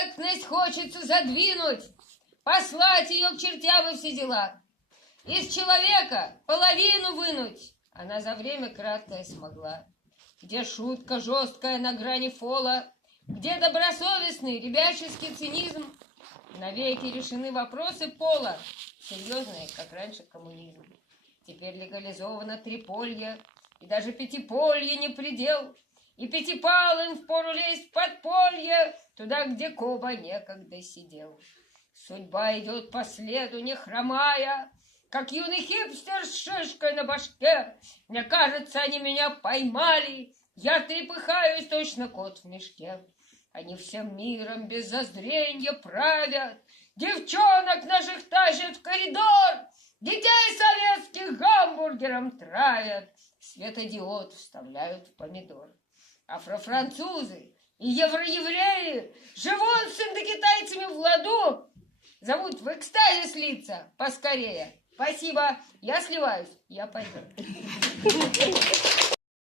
Человекность хочется задвинуть, послать ее к чертям и все дела. Из человека половину вынуть она за время краткое смогла. Где шутка жесткая на грани фола, где добросовестный ребяческий цинизм, навеки решены вопросы пола, серьезные, как раньше коммунизм. Теперь легализовано триполье, и даже пятиполье не предел, и пятипалым впору лезть в подполье, туда, где Коба некогда сидел. Судьба идет по следу, не хромая, как юный хипстер с шишкой на башке. Мне кажется, они меня поймали, я трепыхаюсь, точно кот в мешке. Они всем миром без зазренья правят, девчонок наших тащат в коридор, детей советских гамбургером травят, светодиод вставляют в помидор. Афрофранцузы и евроевреи живут с индокитайцами в ладу, зовут в экстазе слиться поскорее. Спасибо, я сливаюсь, я пойду.